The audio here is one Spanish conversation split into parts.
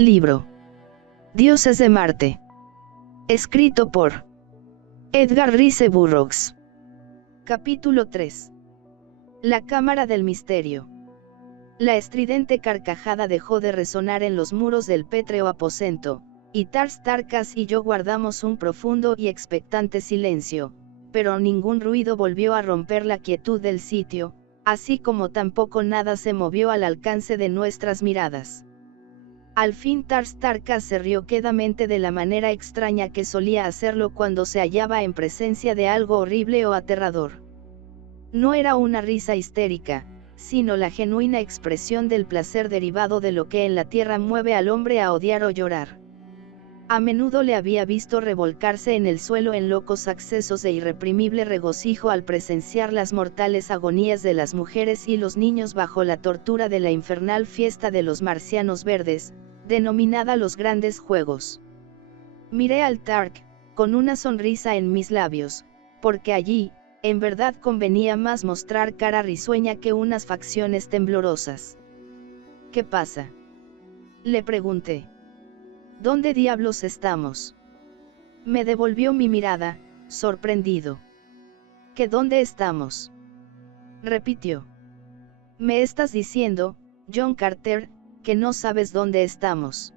Libro. Dioses de Marte. Escrito por Edgar Rice Burroughs. Capítulo 3. La cámara del misterio. La estridente carcajada dejó de resonar en los muros del pétreo aposento, y Tars Tarkas y yo guardamos un profundo y expectante silencio, pero ningún ruido volvió a romper la quietud del sitio, así como tampoco nada se movió al alcance de nuestras miradas. Al fin Tars Tarkas se rió quedamente de la manera extraña que solía hacerlo cuando se hallaba en presencia de algo horrible o aterrador. No era una risa histérica, sino la genuina expresión del placer derivado de lo que en la tierra mueve al hombre a odiar o llorar. A menudo le había visto revolcarse en el suelo en locos accesos de irreprimible regocijo al presenciar las mortales agonías de las mujeres y los niños bajo la tortura de la infernal fiesta de los marcianos verdes, denominada los Grandes Juegos. Miré al Tark, con una sonrisa en mis labios, porque allí, en verdad convenía más mostrar cara risueña que unas facciones temblorosas. ¿Qué pasa?, le pregunté. ¿Dónde diablos estamos? Me devolvió mi mirada, sorprendido. ¿Qué dónde estamos?, repitió. ¿Me estás diciendo, John Carter, que no sabes dónde estamos?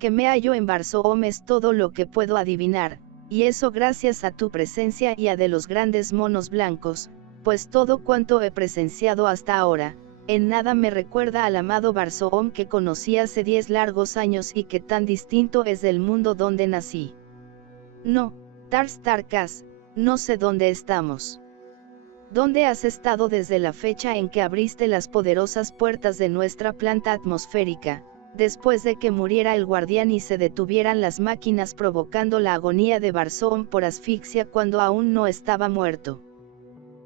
Que me hallo en Barsoom es todo lo que puedo adivinar, y eso gracias a tu presencia y a de los grandes monos blancos, pues todo cuanto he presenciado hasta ahora, en nada me recuerda al amado Barsoom que conocí hace 10 largos años y que tan distinto es del mundo donde nací. No, Tars Tarkas, no sé dónde estamos. ¿Dónde has estado desde la fecha en que abriste las poderosas puertas de nuestra planta atmosférica, después de que muriera el guardián y se detuvieran las máquinas provocando la agonía de Barsoom por asfixia cuando aún no estaba muerto?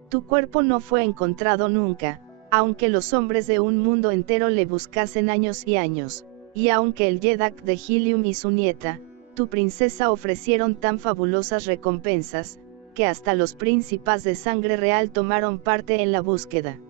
Tu cuerpo no fue encontrado nunca, aunque los hombres de un mundo entero le buscasen años y años, y aunque el Yedak de Helium y su nieta, tu princesa ofrecieron tan fabulosas recompensas, que hasta los príncipes de sangre real tomaron parte en la búsqueda.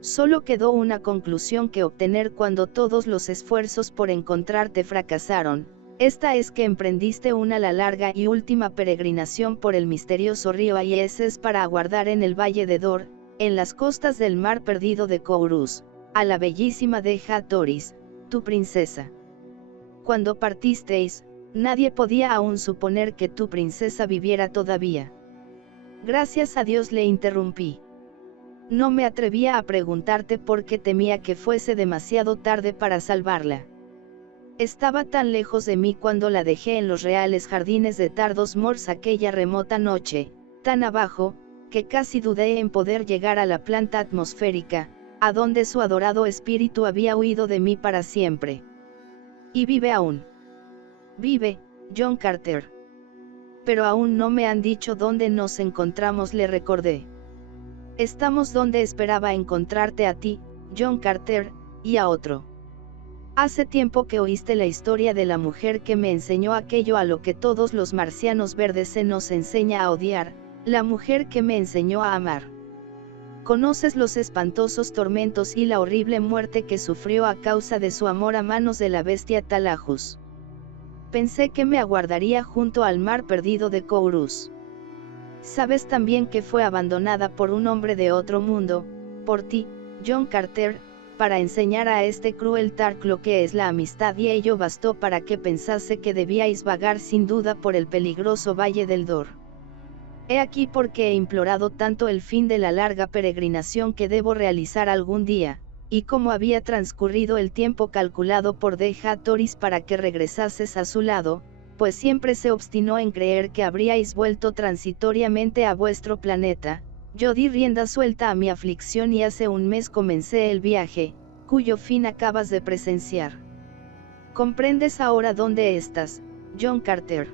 Solo quedó una conclusión que obtener cuando todos los esfuerzos por encontrarte fracasaron, esta es que emprendiste una larga y última peregrinación por el misterioso río Aieses para aguardar en el valle de Dor, en las costas del mar perdido de Kourus, a la bellísima Deja Toris, tu princesa. Cuando partisteis, nadie podía aún suponer que tu princesa viviera todavía. Gracias a Dios, le interrumpí. No me atrevía a preguntarte porque temía que fuese demasiado tarde para salvarla. Estaba tan lejos de mí cuando la dejé en los reales jardines de Tardos Mors aquella remota noche, tan abajo, que casi dudé en poder llegar a la planta atmosférica, a donde su adorado espíritu había huido de mí para siempre. Y vive aún. Vive, John Carter. Pero aún no me han dicho dónde nos encontramos, le recordé. Estamos donde esperaba encontrarte a ti, John Carter, y a otro. Hace tiempo que oíste la historia de la mujer que me enseñó aquello a lo que todos los marcianos verdes se nos enseña a odiar, la mujer que me enseñó a amar. Conoces los espantosos tormentos y la horrible muerte que sufrió a causa de su amor a manos de la bestia Talajus. Pensé que me aguardaría junto al mar perdido de Kourus. Sabes también que fue abandonada por un hombre de otro mundo, por ti, John Carter, para enseñar a este cruel Tark lo que es la amistad, y ello bastó para que pensase que debíais vagar sin duda por el peligroso valle del Dor. He aquí por qué he implorado tanto el fin de la larga peregrinación que debo realizar algún día, y cómo había transcurrido el tiempo calculado por Deja Toris para que regresases a su lado, pues siempre se obstinó en creer que habríais vuelto transitoriamente a vuestro planeta. Yo di rienda suelta a mi aflicción y hace un mes comencé el viaje, cuyo fin acabas de presenciar. ¿Comprendes ahora dónde estás, John Carter?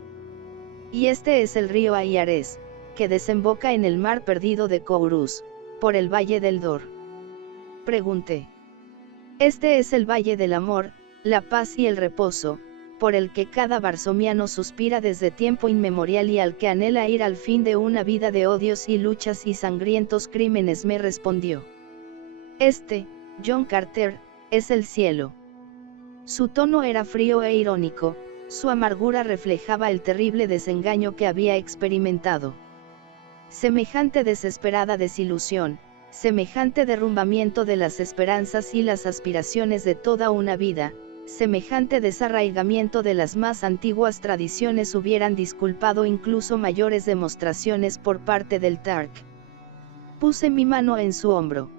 Y este es el río Aiares, que desemboca en el mar perdido de Kourus, por el valle del Dor. Pregunté. Este es el valle del amor, la paz y el reposo, por el que cada barsomiano suspira desde tiempo inmemorial y al que anhela ir al fin de una vida de odios y luchas y sangrientos crímenes, me respondió. Este, John Carter, es el cielo. Su tono era frío e irónico, su amargura reflejaba el terrible desengaño que había experimentado. Semejante desesperada desilusión, semejante derrumbamiento de las esperanzas y las aspiraciones de toda una vida, semejante desarraigamiento de las más antiguas tradiciones hubieran disculpado incluso mayores demostraciones por parte del Tark. Puse mi mano en su hombro.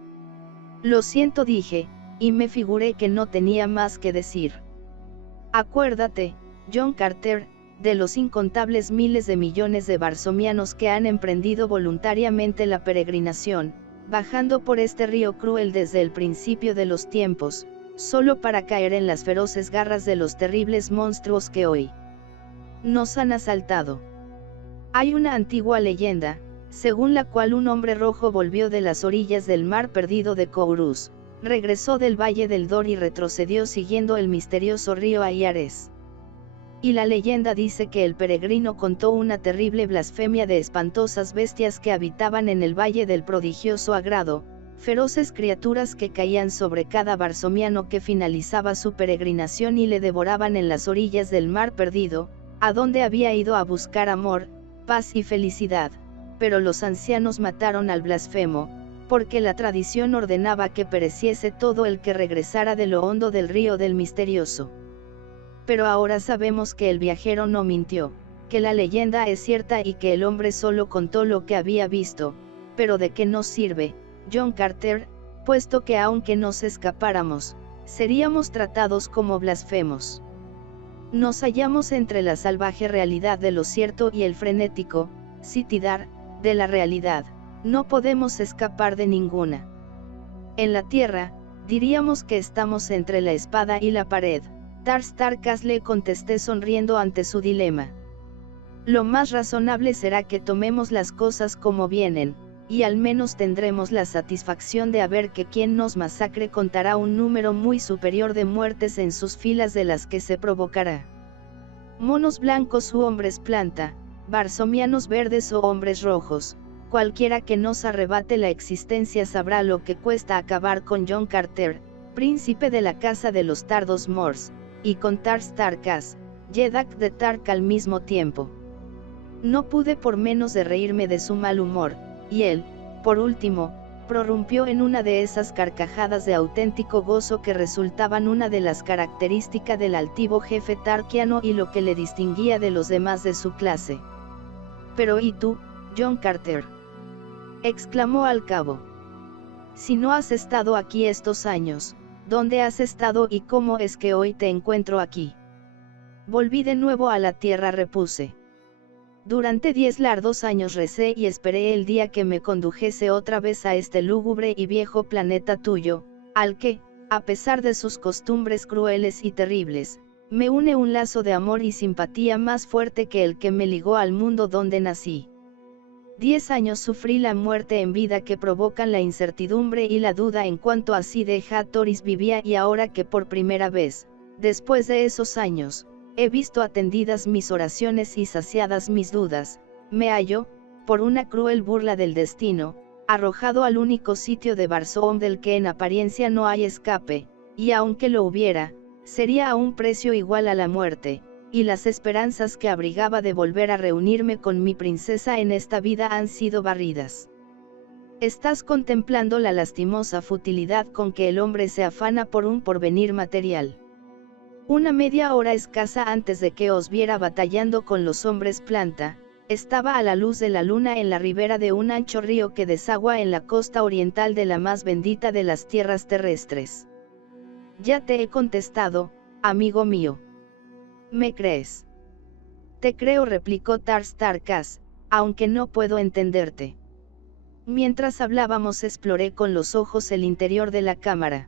Lo siento, dije, y me figuré que no tenía más que decir. Acuérdate, John Carter, de los incontables miles de millones de barsomianos que han emprendido voluntariamente la peregrinación, bajando por este río cruel desde el principio de los tiempos, solo para caer en las feroces garras de los terribles monstruos que hoy nos han asaltado. Hay una antigua leyenda, según la cual un hombre rojo volvió de las orillas del mar perdido de Kourus, regresó del valle del Dor y retrocedió siguiendo el misterioso río Aiares. Y la leyenda dice que el peregrino contó una terrible blasfemia de espantosas bestias que habitaban en el valle del prodigioso Agrado, feroces criaturas que caían sobre cada barsomiano que finalizaba su peregrinación y le devoraban en las orillas del mar perdido, a donde había ido a buscar amor, paz y felicidad, pero los ancianos mataron al blasfemo, porque la tradición ordenaba que pereciese todo el que regresara de lo hondo del río del misterioso. Pero ahora sabemos que el viajero no mintió, que la leyenda es cierta y que el hombre solo contó lo que había visto, pero ¿de qué nos sirve, John Carter, puesto que aunque nos escapáramos, seríamos tratados como blasfemos? Nos hallamos entre la salvaje realidad de lo cierto y el frenético sitidar de la realidad, no podemos escapar de ninguna. En la tierra, diríamos que estamos entre la espada y la pared. Tarkas le contesté sonriendo ante su dilema. Lo más razonable será que tomemos las cosas como vienen, y al menos tendremos la satisfacción de ver que quien nos masacre contará un número muy superior de muertes en sus filas de las que se provocará. Monos blancos u hombres planta, barsomianos verdes o hombres rojos, cualquiera que nos arrebate la existencia sabrá lo que cuesta acabar con John Carter, príncipe de la casa de los Tardos Mors, y con Tarkas, Yedak de Tark al mismo tiempo. No pude por menos de reírme de su mal humor, y él, por último, prorrumpió en una de esas carcajadas de auténtico gozo que resultaban una de las características del altivo jefe tarkiano y lo que le distinguía de los demás de su clase. Pero ¿y tú, John Carter?, exclamó al cabo. Si no has estado aquí estos años, ¿dónde has estado y cómo es que hoy te encuentro aquí? Volví de nuevo a la tierra, repuse. Durante 10 largos años recé y esperé el día que me condujese otra vez a este lúgubre y viejo planeta tuyo, al que, a pesar de sus costumbres crueles y terribles, me une un lazo de amor y simpatía más fuerte que el que me ligó al mundo donde nací. 10 años sufrí la muerte en vida que provocan la incertidumbre y la duda en cuanto a si de Hattoris vivía, y ahora que por primera vez, después de esos años, he visto atendidas mis oraciones y saciadas mis dudas, me hallo, por una cruel burla del destino, arrojado al único sitio de Barsoom del que en apariencia no hay escape, y aunque lo hubiera, sería a un precio igual a la muerte, y las esperanzas que abrigaba de volver a reunirme con mi princesa en esta vida han sido barridas. Estás contemplando la lastimosa futilidad con que el hombre se afana por un porvenir material. Una media hora escasa antes de que os viera batallando con los hombres planta, estaba a la luz de la luna en la ribera de un ancho río que desagua en la costa oriental de la más bendita de las tierras terrestres. Ya te he contestado, amigo mío. ¿Me crees? Te creo, replicó Tarkas, aunque no puedo entenderte. Mientras hablábamos exploré con los ojos el interior de la cámara.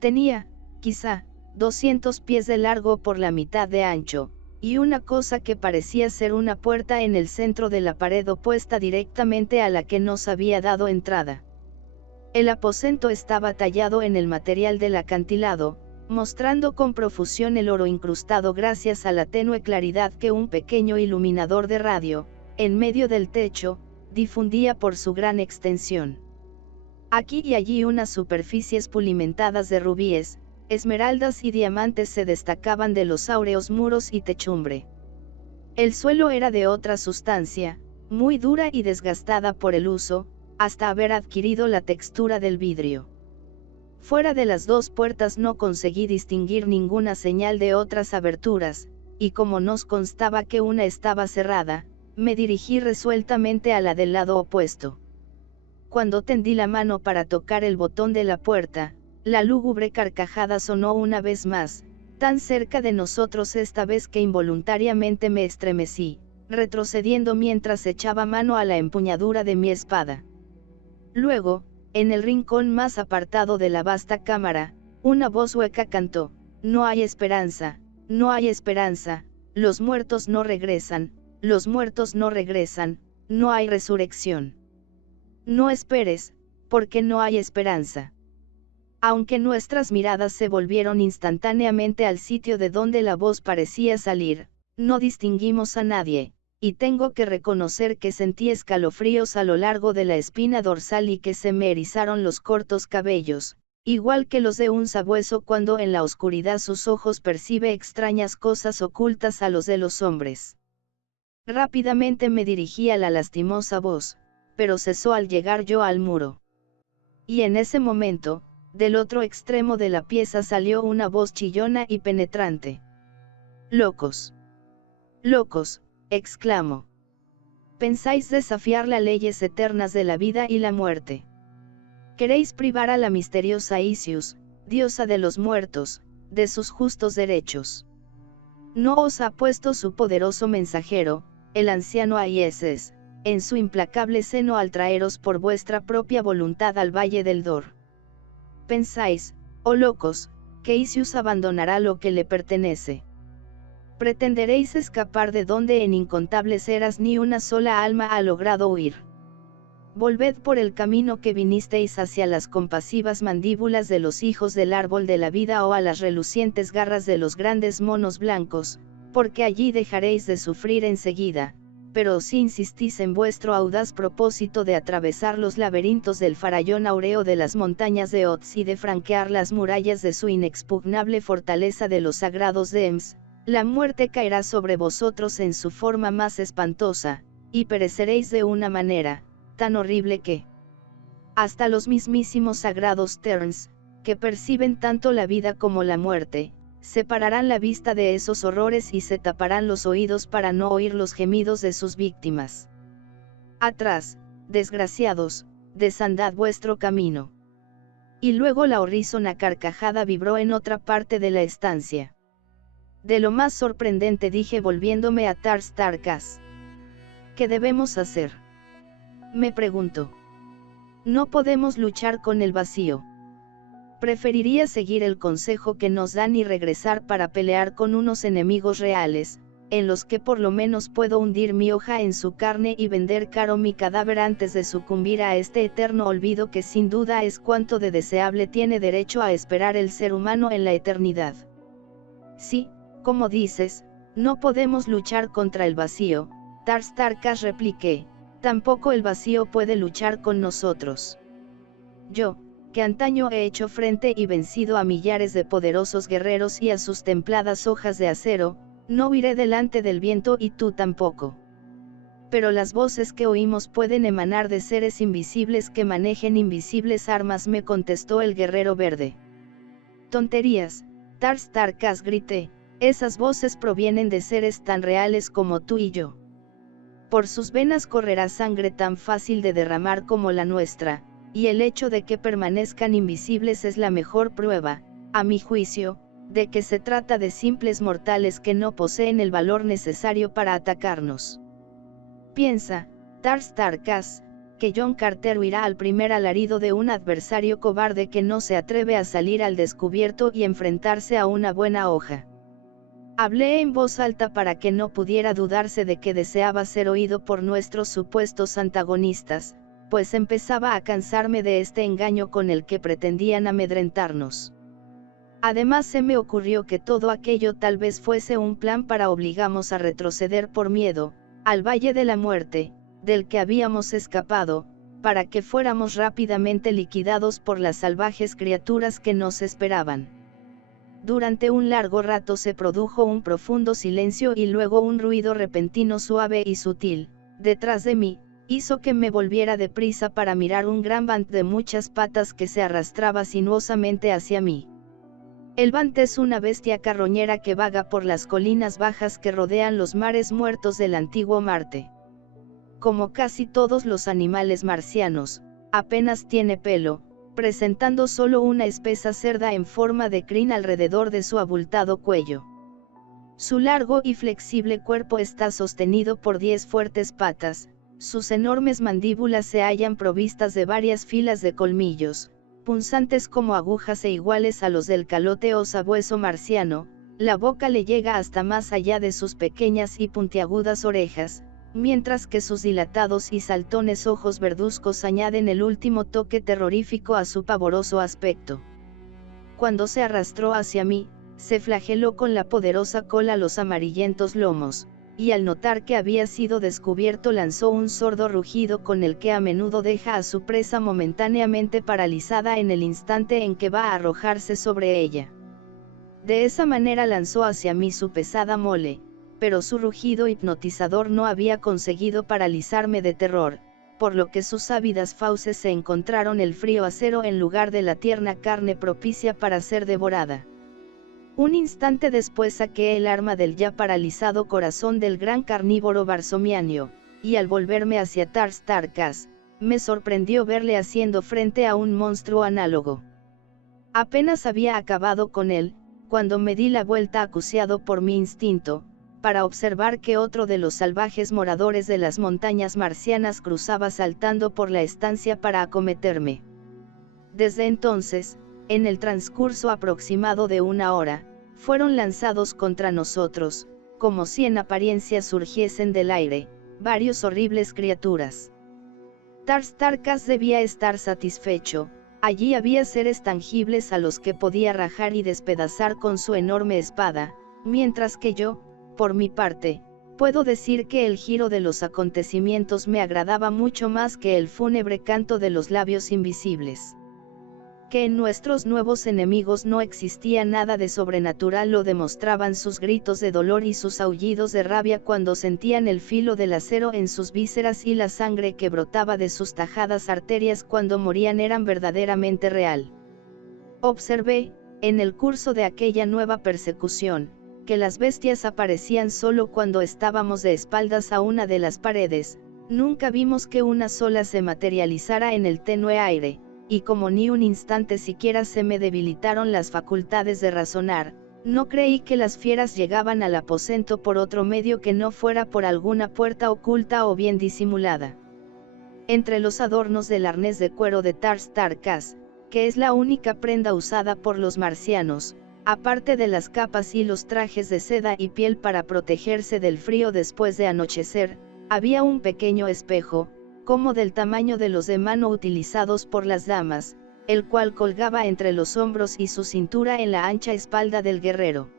Tenía, quizá, 200 pies de largo por la mitad de ancho, y una cosa que parecía ser una puerta en el centro de la pared opuesta directamente a la que nos había dado entrada. El aposento estaba tallado en el material del acantilado, mostrando con profusión el oro incrustado gracias a la tenue claridad que un pequeño iluminador de radio, en medio del techo, difundía por su gran extensión. Aquí y allí unas superficies pulimentadas de rubíes, esmeraldas y diamantes se destacaban de los áureos muros y techumbre. El suelo era de otra sustancia, muy dura y desgastada por el uso, hasta haber adquirido la textura del vidrio. Fuera de las dos puertas no conseguí distinguir ninguna señal de otras aberturas, y como nos constaba que una estaba cerrada, me dirigí resueltamente a la del lado opuesto. Cuando tendí la mano para tocar el botón de la puerta, la lúgubre carcajada sonó una vez más, tan cerca de nosotros esta vez que involuntariamente me estremecí, retrocediendo mientras echaba mano a la empuñadura de mi espada. Luego, en el rincón más apartado de la vasta cámara, una voz hueca cantó: «No hay esperanza, no hay esperanza, los muertos no regresan, los muertos no regresan, no hay resurrección. No esperes, porque no hay esperanza». Aunque nuestras miradas se volvieron instantáneamente al sitio de donde la voz parecía salir, no distinguimos a nadie, y tengo que reconocer que sentí escalofríos a lo largo de la espina dorsal y que se me erizaron los cortos cabellos, igual que los de un sabueso cuando en la oscuridad sus ojos percibe extrañas cosas ocultas a los de los hombres. Rápidamente me dirigí a la lastimosa voz, pero cesó al llegar yo al muro. Y en ese momento, del otro extremo de la pieza salió una voz chillona y penetrante. «Locos. Locos», exclamó. «Pensáis desafiar las leyes eternas de la vida y la muerte. Queréis privar a la misteriosa Isis, diosa de los muertos, de sus justos derechos. ¿No os ha puesto su poderoso mensajero, el anciano Aises, en su implacable seno al traeros por vuestra propia voluntad al Valle del Dor? Pensáis, oh locos, que Isis abandonará lo que le pertenece. Pretenderéis escapar de donde en incontables eras ni una sola alma ha logrado huir. Volved por el camino que vinisteis hacia las compasivas mandíbulas de los hijos del árbol de la vida o a las relucientes garras de los grandes monos blancos, porque allí dejaréis de sufrir enseguida. Pero si insistís en vuestro audaz propósito de atravesar los laberintos del farallón áureo de las montañas de Ots y de franquear las murallas de su inexpugnable fortaleza de los sagrados Dems, la muerte caerá sobre vosotros en su forma más espantosa, y pereceréis de una manera tan horrible que hasta los mismísimos sagrados Terns, que perciben tanto la vida como la muerte, separarán la vista de esos horrores y se taparán los oídos para no oír los gemidos de sus víctimas. Atrás, desgraciados, desandad vuestro camino». Y luego la horrísona carcajada vibró en otra parte de la estancia. De lo más sorprendente dije volviéndome a Tars Tarkas. «¿Qué debemos hacer?», me preguntó. «No podemos luchar con el vacío. Preferiría seguir el consejo que nos dan y regresar para pelear con unos enemigos reales, en los que por lo menos puedo hundir mi hoja en su carne y vender caro mi cadáver antes de sucumbir a este eterno olvido que sin duda es cuanto de deseable tiene derecho a esperar el ser humano en la eternidad». «Sí, como dices, no podemos luchar contra el vacío», Tars Tarkas repliqué, «tampoco el vacío puede luchar con nosotros. Yo, que antaño he hecho frente y vencido a millares de poderosos guerreros y a sus templadas hojas de acero, no huiré delante del viento y tú tampoco. Pero las voces que oímos pueden emanar de seres invisibles que manejen invisibles armas», me contestó el guerrero verde. «Tonterías», Tars Tarkas grité, «esas voces provienen de seres tan reales como tú y yo. Por sus venas correrá sangre tan fácil de derramar como la nuestra, y el hecho de que permanezcan invisibles es la mejor prueba, a mi juicio, de que se trata de simples mortales que no poseen el valor necesario para atacarnos. Piensa, Tars Tarkas, que John Carter huirá al primer alarido de un adversario cobarde que no se atreve a salir al descubierto y enfrentarse a una buena hoja». Hablé en voz alta para que no pudiera dudarse de que deseaba ser oído por nuestros supuestos antagonistas, pues empezaba a cansarme de este engaño con el que pretendían amedrentarnos. Además se me ocurrió que todo aquello tal vez fuese un plan para obligarnos a retroceder por miedo, al Valle de la Muerte, del que habíamos escapado, para que fuéramos rápidamente liquidados por las salvajes criaturas que nos esperaban. Durante un largo rato se produjo un profundo silencio y luego un ruido repentino suave y sutil, detrás de mí, hizo que me volviera deprisa para mirar un gran bant de muchas patas que se arrastraba sinuosamente hacia mí. El bant es una bestia carroñera que vaga por las colinas bajas que rodean los mares muertos del antiguo Marte. Como casi todos los animales marcianos, apenas tiene pelo, presentando solo una espesa cerda en forma de crin alrededor de su abultado cuello. Su largo y flexible cuerpo está sostenido por 10 fuertes patas, sus enormes mandíbulas se hallan provistas de varias filas de colmillos, punzantes como agujas e iguales a los del calote o sabueso marciano, la boca le llega hasta más allá de sus pequeñas y puntiagudas orejas, mientras que sus dilatados y saltones ojos verduzcos añaden el último toque terrorífico a su pavoroso aspecto. Cuando se arrastró hacia mí, se flageló con la poderosa cola los amarillentos lomos, y al notar que había sido descubierto lanzó un sordo rugido con el que a menudo deja a su presa momentáneamente paralizada en el instante en que va a arrojarse sobre ella. De esa manera lanzó hacia mí su pesada mole, pero su rugido hipnotizador no había conseguido paralizarme de terror, por lo que sus ávidas fauces se encontraron el frío acero en lugar de la tierna carne propicia para ser devorada. Un instante después saqué el arma del ya paralizado corazón del gran carnívoro Barsomianio, y al volverme hacia Tars Tarkas, me sorprendió verle haciendo frente a un monstruo análogo. Apenas había acabado con él, cuando me di la vuelta acuciado por mi instinto, para observar que otro de los salvajes moradores de las montañas marcianas cruzaba saltando por la estancia para acometerme. Desde entonces, en el transcurso aproximado de una hora, fueron lanzados contra nosotros, como si en apariencia surgiesen del aire, varios horribles criaturas. Tars Tarkas debía estar satisfecho, allí había seres tangibles a los que podía rajar y despedazar con su enorme espada, mientras que yo, por mi parte, puedo decir que el giro de los acontecimientos me agradaba mucho más que el fúnebre canto de los labios invisibles. Que en nuestros nuevos enemigos no existía nada de sobrenatural lo demostraban sus gritos de dolor y sus aullidos de rabia cuando sentían el filo del acero en sus vísceras y la sangre que brotaba de sus tajadas arterias cuando morían eran verdaderamente real. Observé, en el curso de aquella nueva persecución, que las bestias aparecían solo cuando estábamos de espaldas a una de las paredes, nunca vimos que una sola se materializara en el tenue aire, y como ni un instante siquiera se me debilitaron las facultades de razonar, no creí que las fieras llegaban al aposento por otro medio que no fuera por alguna puerta oculta o bien disimulada. Entre los adornos del arnés de cuero de Tars Tarkas, que es la única prenda usada por los marcianos, aparte de las capas y los trajes de seda y piel para protegerse del frío después de anochecer, había un pequeño espejo, como del tamaño de los de mano utilizados por las damas, el cual colgaba entre los hombros y su cintura en la ancha espalda del guerrero.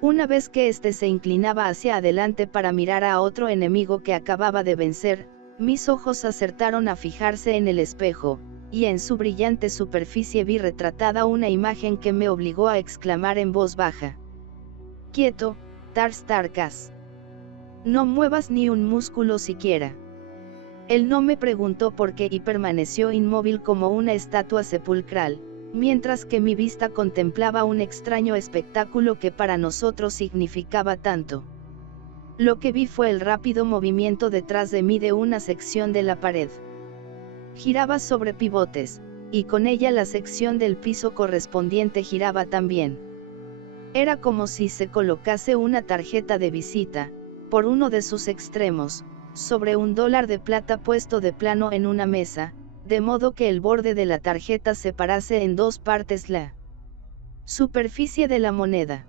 Una vez que éste se inclinaba hacia adelante para mirar a otro enemigo que acababa de vencer, mis ojos acertaron a fijarse en el espejo, y en su brillante superficie vi retratada una imagen que me obligó a exclamar en voz baja: «Quieto, Tars Tarkas. No muevas ni un músculo siquiera». Él no me preguntó por qué y permaneció inmóvil como una estatua sepulcral, mientras que mi vista contemplaba un extraño espectáculo que para nosotros significaba tanto. Lo que vi fue el rápido movimiento detrás de mí de una sección de la pared. Giraba sobre pivotes, y con ella la sección del piso correspondiente giraba también. Era como si se colocase una tarjeta de visita, por uno de sus extremos, sobre $1 de plata puesto de plano en una mesa, de modo que el borde de la tarjeta separase en dos partes la superficie de la moneda.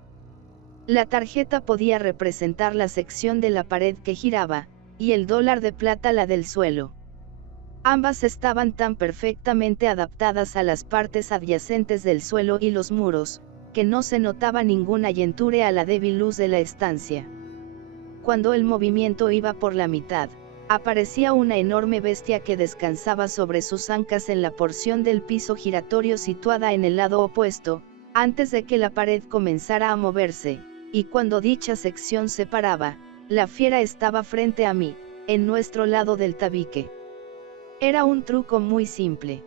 La tarjeta podía representar la sección de la pared que giraba, y el $1 de plata la del suelo. Ambas estaban tan perfectamente adaptadas a las partes adyacentes del suelo y los muros, que no se notaba ninguna llenture a la débil luz de la estancia. Cuando el movimiento iba por la mitad, aparecía una enorme bestia que descansaba sobre sus ancas en la porción del piso giratorio situada en el lado opuesto, antes de que la pared comenzara a moverse, y cuando dicha sección se paraba, la fiera estaba frente a mí, en nuestro lado del tabique. Era un truco muy simple.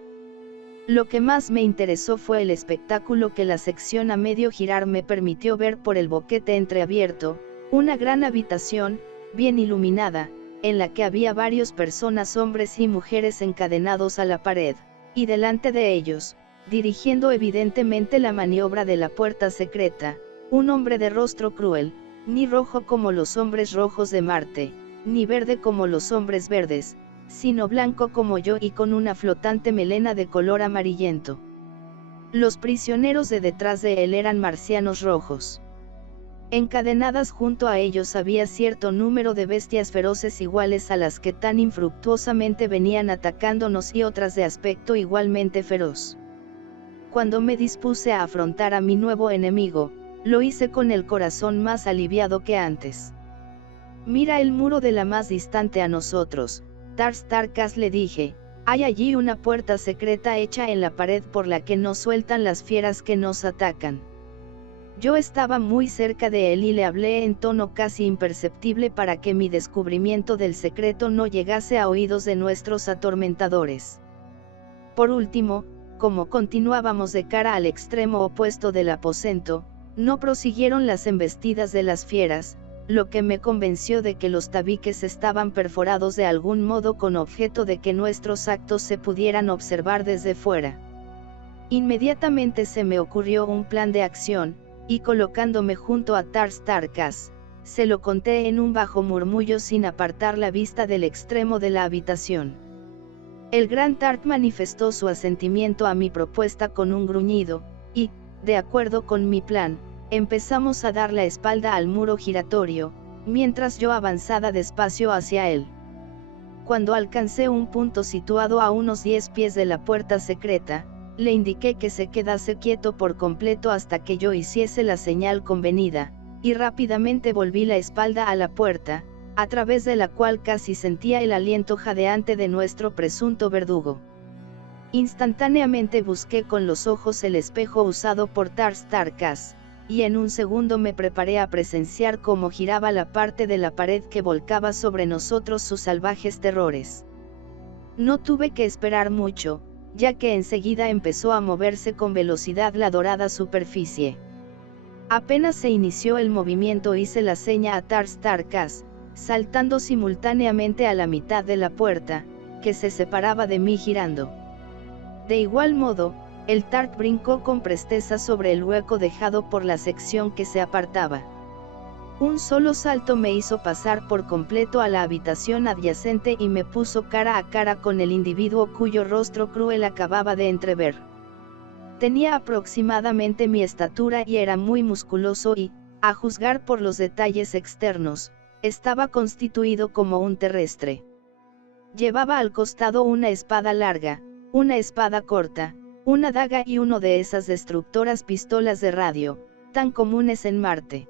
Lo que más me interesó fue el espectáculo que la sección a medio girar me permitió ver por el boquete entreabierto, una gran habitación, bien iluminada, en la que había varias personas, hombres y mujeres encadenados a la pared, y delante de ellos, dirigiendo evidentemente la maniobra de la puerta secreta, un hombre de rostro cruel, ni rojo como los hombres rojos de Marte, ni verde como los hombres verdes, sino blanco como yo y con una flotante melena de color amarillento. Los prisioneros de detrás de él eran marcianos rojos. Encadenadas junto a ellos había cierto número de bestias feroces iguales a las que tan infructuosamente venían atacándonos y otras de aspecto igualmente feroz. Cuando me dispuse a afrontar a mi nuevo enemigo, lo hice con el corazón más aliviado que antes. «Mira el muro de la más distante a nosotros, Tars Tarkas», le dije, «hay allí una puerta secreta hecha en la pared por la que nos sueltan las fieras que nos atacan». Yo estaba muy cerca de él y le hablé en tono casi imperceptible para que mi descubrimiento del secreto no llegase a oídos de nuestros atormentadores. Por último, como continuábamos de cara al extremo opuesto del aposento, no prosiguieron las embestidas de las fieras, lo que me convenció de que los tabiques estaban perforados de algún modo con objeto de que nuestros actos se pudieran observar desde fuera. Inmediatamente se me ocurrió un plan de acción, y colocándome junto a Tars Tarkas, se lo conté en un bajo murmullo sin apartar la vista del extremo de la habitación. El gran Tark manifestó su asentimiento a mi propuesta con un gruñido, y, de acuerdo con mi plan, empezamos a dar la espalda al muro giratorio, mientras yo avanzaba despacio hacia él. Cuando alcancé un punto situado a unos 10 pies de la puerta secreta, le indiqué que se quedase quieto por completo hasta que yo hiciese la señal convenida, y rápidamente volví la espalda a la puerta, a través de la cual casi sentía el aliento jadeante de nuestro presunto verdugo. Instantáneamente busqué con los ojos el espejo usado por Tars Tarkas, y en un segundo me preparé a presenciar cómo giraba la parte de la pared que volcaba sobre nosotros sus salvajes terrores. No tuve que esperar mucho, ya que enseguida empezó a moverse con velocidad la dorada superficie. Apenas se inició el movimiento hice la seña a Tars Tarkas, saltando simultáneamente a la mitad de la puerta, que se separaba de mí girando. De igual modo, el Tark brincó con presteza sobre el hueco dejado por la sección que se apartaba. Un solo salto me hizo pasar por completo a la habitación adyacente y me puso cara a cara con el individuo cuyo rostro cruel acababa de entrever. Tenía aproximadamente mi estatura y era muy musculoso y, a juzgar por los detalles externos, estaba constituido como un terrestre. Llevaba al costado una espada larga, una espada corta, una daga y uno de esas destructoras pistolas de radio, tan comunes en Marte.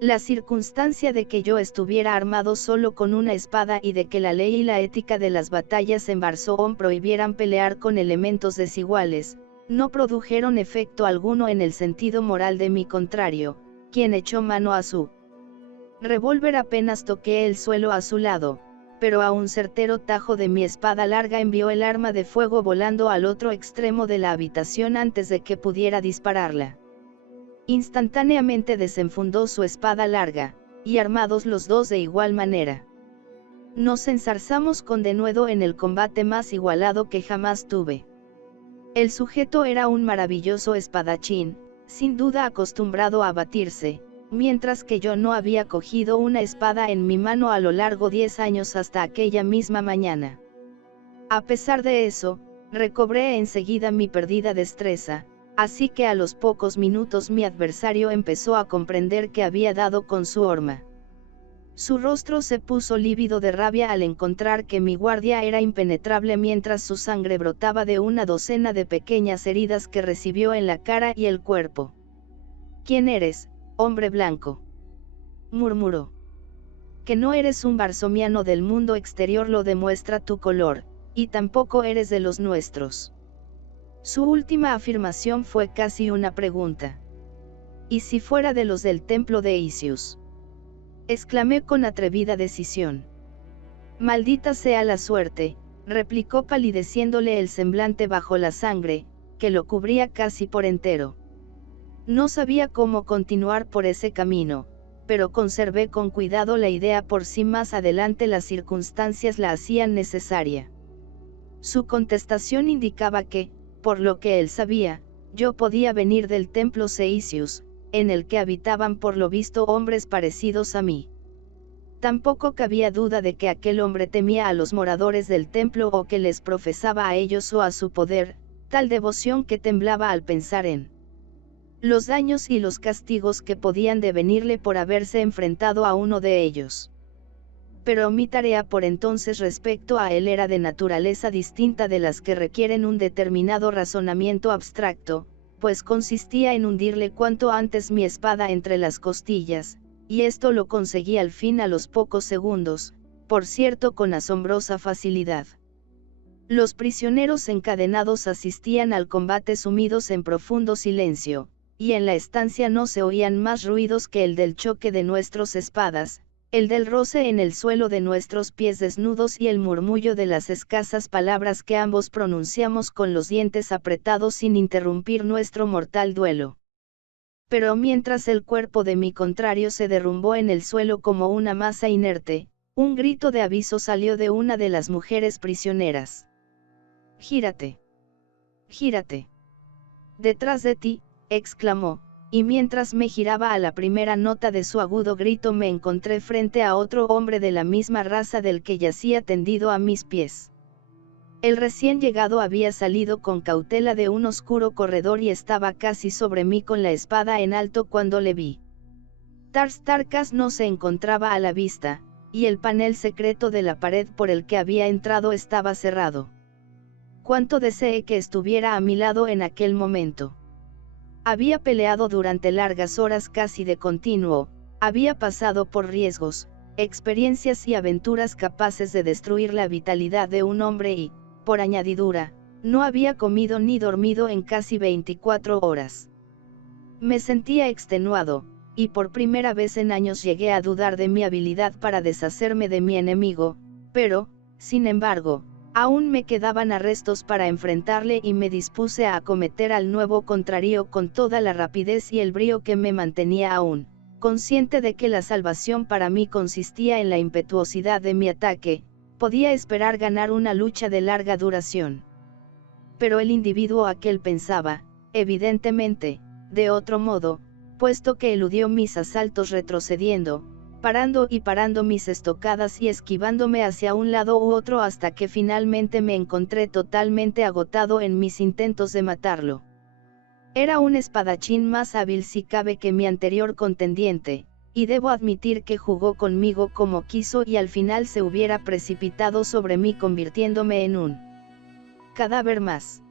La circunstancia de que yo estuviera armado solo con una espada y de que la ley y la ética de las batallas en Barsoom prohibieran pelear con elementos desiguales, no produjeron efecto alguno en el sentido moral de mi contrario, quien echó mano a su revólver apenas toqué el suelo a su lado, pero a un certero tajo de mi espada larga envió el arma de fuego volando al otro extremo de la habitación antes de que pudiera dispararla. Instantáneamente desenfundó su espada larga, y armados los dos de igual manera. Nos enzarzamos con denuedo en el combate más igualado que jamás tuve. El sujeto era un maravilloso espadachín, sin duda acostumbrado a batirse, mientras que yo no había cogido una espada en mi mano a lo largo 10 años hasta aquella misma mañana. A pesar de eso, recobré enseguida mi perdida destreza, así que a los pocos minutos mi adversario empezó a comprender que había dado con su horma. Su rostro se puso lívido de rabia al encontrar que mi guardia era impenetrable mientras su sangre brotaba de una docena de pequeñas heridas que recibió en la cara y el cuerpo. «¿Quién eres, hombre blanco?», murmuró. «Que no eres un barsomiano del mundo exterior lo demuestra tu color, y tampoco eres de los nuestros». Su última afirmación fue casi una pregunta. ¿Y si fuera de los del templo de Isius? Exclamé con atrevida decisión. Maldita sea la suerte, replicó palideciéndole el semblante bajo la sangre, que lo cubría casi por entero. No sabía cómo continuar por ese camino, pero conservé con cuidado la idea por si más adelante las circunstancias la hacían necesaria. Su contestación indicaba que, por lo que él sabía, yo podía venir del templo Seisius, en el que habitaban por lo visto hombres parecidos a mí. Tampoco cabía duda de que aquel hombre temía a los moradores del templo o que les profesaba a ellos o a su poder, tal devoción que temblaba al pensar en los daños y los castigos que podían devenirle por haberse enfrentado a uno de ellos. Pero mi tarea por entonces respecto a él era de naturaleza distinta de las que requieren un determinado razonamiento abstracto, pues consistía en hundirle cuanto antes mi espada entre las costillas, y esto lo conseguí al fin a los pocos segundos, por cierto con asombrosa facilidad. Los prisioneros encadenados asistían al combate sumidos en profundo silencio, y en la estancia no se oían más ruidos que el del choque de nuestras espadas, el del roce en el suelo de nuestros pies desnudos y el murmullo de las escasas palabras que ambos pronunciamos con los dientes apretados sin interrumpir nuestro mortal duelo. Pero mientras el cuerpo de mi contrario se derrumbó en el suelo como una masa inerte, un grito de aviso salió de una de las mujeres prisioneras. «Gírate. Gírate. Detrás de ti», exclamó, y mientras me giraba a la primera nota de su agudo grito me encontré frente a otro hombre de la misma raza del que yacía tendido a mis pies. El recién llegado había salido con cautela de un oscuro corredor y estaba casi sobre mí con la espada en alto cuando le vi. Tars Tarkas no se encontraba a la vista, y el panel secreto de la pared por el que había entrado estaba cerrado. Cuánto deseé que estuviera a mi lado en aquel momento. Había peleado durante largas horas casi de continuo, había pasado por riesgos, experiencias y aventuras capaces de destruir la vitalidad de un hombre y, por añadidura, no había comido ni dormido en casi 24 horas. Me sentía extenuado, y por primera vez en años llegué a dudar de mi habilidad para deshacerme de mi enemigo, pero, sin embargo, aún me quedaban arrestos para enfrentarle y me dispuse a acometer al nuevo contrario con toda la rapidez y el brío que me mantenía aún, consciente de que la salvación para mí consistía en la impetuosidad de mi ataque. Podía esperar ganar una lucha de larga duración. Pero el individuo aquel pensaba, evidentemente, de otro modo, puesto que eludió mis asaltos retrocediendo, parando y parando mis estocadas y esquivándome hacia un lado u otro hasta que finalmente me encontré totalmente agotado en mis intentos de matarlo. Era un espadachín más hábil si cabe que mi anterior contendiente, y debo admitir que jugó conmigo como quiso y al final se hubiera precipitado sobre mí convirtiéndome en un cadáver más.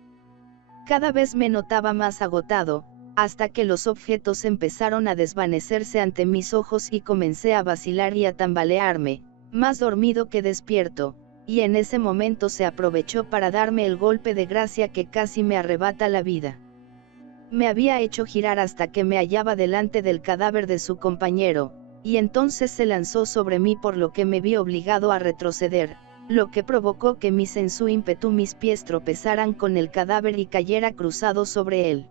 Cada vez me notaba más agotado, hasta que los objetos empezaron a desvanecerse ante mis ojos y comencé a vacilar y a tambalearme, más dormido que despierto, y en ese momento se aprovechó para darme el golpe de gracia que casi me arrebata la vida. Me había hecho girar hasta que me hallaba delante del cadáver de su compañero, y entonces se lanzó sobre mí por lo que me vi obligado a retroceder, lo que provocó que en su ímpetu mis pies tropezaran con el cadáver y cayera cruzado sobre él.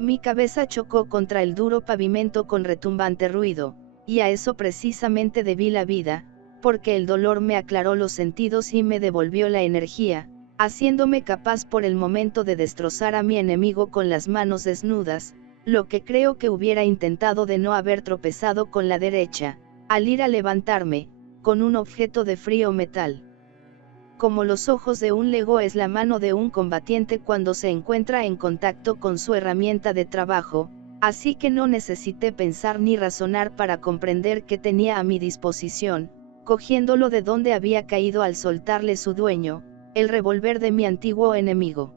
Mi cabeza chocó contra el duro pavimento con retumbante ruido, y a eso precisamente debí la vida, porque el dolor me aclaró los sentidos y me devolvió la energía, haciéndome capaz por el momento de destrozar a mi enemigo con las manos desnudas, lo que creo que hubiera intentado de no haber tropezado con la derecha, al ir a levantarme, con un objeto de frío metal. Como los ojos de un lego es la mano de un combatiente cuando se encuentra en contacto con su herramienta de trabajo, así que no necesité pensar ni razonar para comprender que tenía a mi disposición, cogiéndolo de donde había caído al soltarle su dueño, el revólver de mi antiguo enemigo.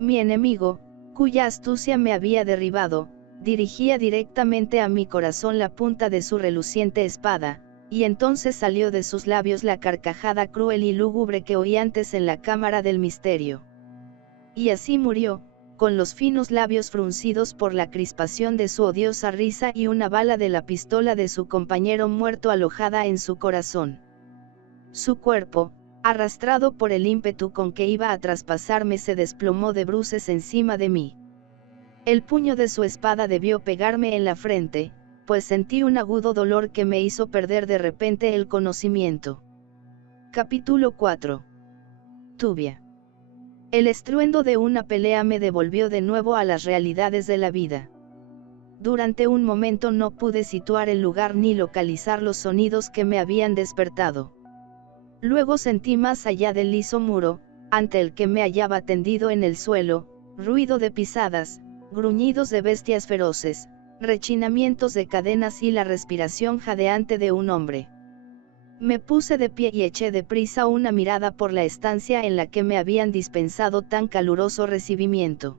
Mi enemigo, cuya astucia me había derribado, dirigía directamente a mi corazón la punta de su reluciente espada, y entonces salió de sus labios la carcajada cruel y lúgubre que oí antes en la cámara del misterio. Y así murió, con los finos labios fruncidos por la crispación de su odiosa risa y una bala de la pistola de su compañero muerto alojada en su corazón. Su cuerpo, arrastrado por el ímpetu con que iba a traspasarme, se desplomó de bruces encima de mí. El puño de su espada debió pegarme en la frente, pues sentí un agudo dolor que me hizo perder de repente el conocimiento. Capítulo 4. Tubia. El estruendo de una pelea me devolvió de nuevo a las realidades de la vida. Durante un momento no pude situar el lugar ni localizar los sonidos que me habían despertado. Luego sentí más allá del liso muro, ante el que me hallaba tendido en el suelo, ruido de pisadas, gruñidos de bestias feroces, rechinamientos de cadenas y la respiración jadeante de un hombre. Me puse de pie y eché deprisa una mirada por la estancia en la que me habían dispensado tan caluroso recibimiento.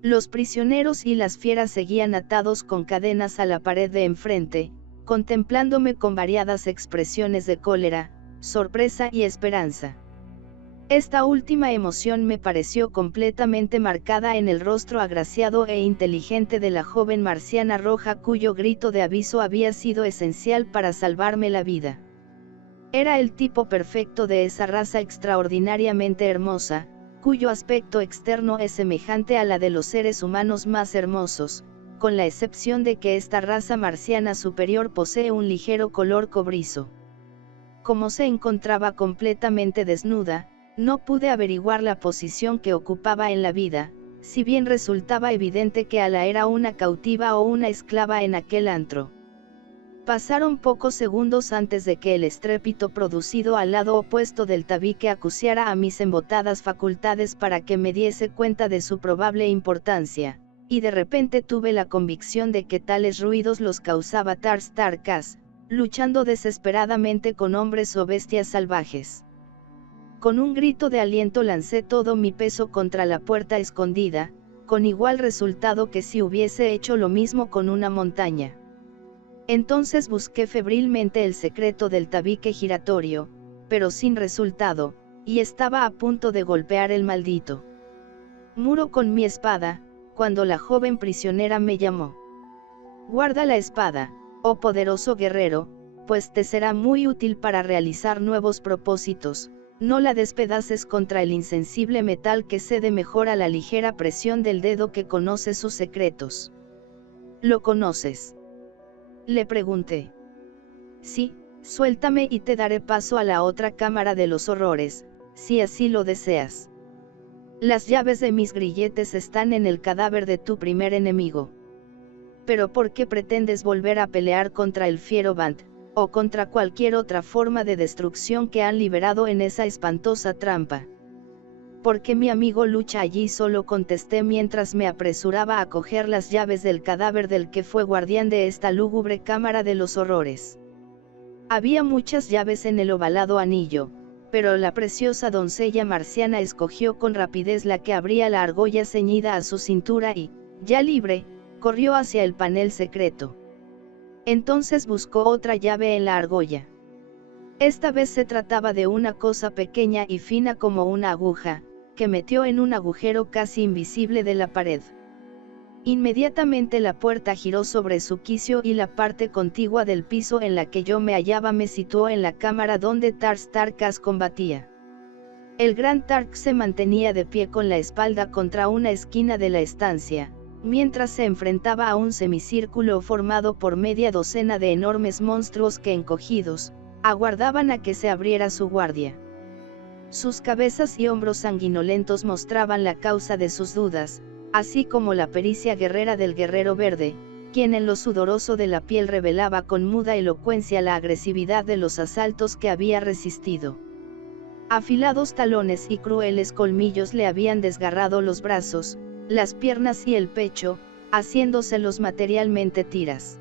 Los prisioneros y las fieras seguían atados con cadenas a la pared de enfrente, contemplándome con variadas expresiones de cólera, sorpresa y esperanza. Esta última emoción me pareció completamente marcada en el rostro agraciado e inteligente de la joven marciana roja, cuyo grito de aviso había sido esencial para salvarme la vida. Era el tipo perfecto de esa raza extraordinariamente hermosa, cuyo aspecto externo es semejante a la de los seres humanos más hermosos, con la excepción de que esta raza marciana superior posee un ligero color cobrizo. Como se encontraba completamente desnuda, no pude averiguar la posición que ocupaba en la vida, si bien resultaba evidente que Ala era una cautiva o una esclava en aquel antro. Pasaron pocos segundos antes de que el estrépito producido al lado opuesto del tabique acuciara a mis embotadas facultades para que me diese cuenta de su probable importancia, y de repente tuve la convicción de que tales ruidos los causaba Tars Tarkas, luchando desesperadamente con hombres o bestias salvajes. Con un grito de aliento lancé todo mi peso contra la puerta escondida, con igual resultado que si hubiese hecho lo mismo con una montaña. Entonces busqué febrilmente el secreto del tabique giratorio, pero sin resultado, y estaba a punto de golpear el maldito muro con mi espada, cuando la joven prisionera me llamó. Guarda la espada, oh poderoso guerrero, pues te será muy útil para realizar nuevos propósitos, no la despedaces contra el insensible metal que cede mejor a la ligera presión del dedo que conoce sus secretos. ¿Lo conoces?, le pregunté. Sí, suéltame y te daré paso a la otra cámara de los horrores, si así lo deseas. Las llaves de mis grilletes están en el cadáver de tu primer enemigo. Pero ¿por qué pretendes volver a pelear contra el fiero Band, o contra cualquier otra forma de destrucción que han liberado en esa espantosa trampa? Porque mi amigo lucha allí, solo contesté mientras me apresuraba a coger las llaves del cadáver del que fue guardián de esta lúgubre cámara de los horrores. Había muchas llaves en el ovalado anillo, pero la preciosa doncella marciana escogió con rapidez la que abría la argolla ceñida a su cintura y, ya libre, corrió hacia el panel secreto. Entonces buscó otra llave en la argolla. Esta vez se trataba de una cosa pequeña y fina como una aguja, que metió en un agujero casi invisible de la pared. Inmediatamente la puerta giró sobre su quicio y la parte contigua del piso en la que yo me hallaba me situó en la cámara donde Tars Tarkas combatía. El gran Tark se mantenía de pie con la espalda contra una esquina de la estancia, mientras se enfrentaba a un semicírculo formado por media docena de enormes monstruos que, encogidos, aguardaban a que se abriera su guardia. Sus cabezas y hombros sanguinolentos mostraban la causa de sus dudas, así como la pericia guerrera del guerrero verde, quien en lo sudoroso de la piel revelaba con muda elocuencia la agresividad de los asaltos que había resistido. Afilados talones y crueles colmillos le habían desgarrado los brazos, las piernas y el pecho, haciéndoselos materialmente tiras.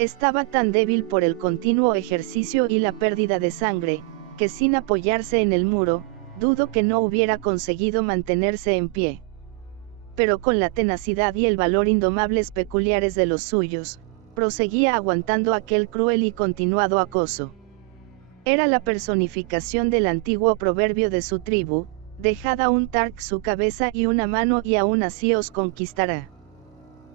Estaba tan débil por el continuo ejercicio y la pérdida de sangre, que sin apoyarse en el muro, dudo que no hubiera conseguido mantenerse en pie. Pero con la tenacidad y el valor indomables peculiares de los suyos, proseguía aguantando aquel cruel y continuado acoso. Era la personificación del antiguo proverbio de su tribu, dejad a un Tark su cabeza y una mano y aún así os conquistará.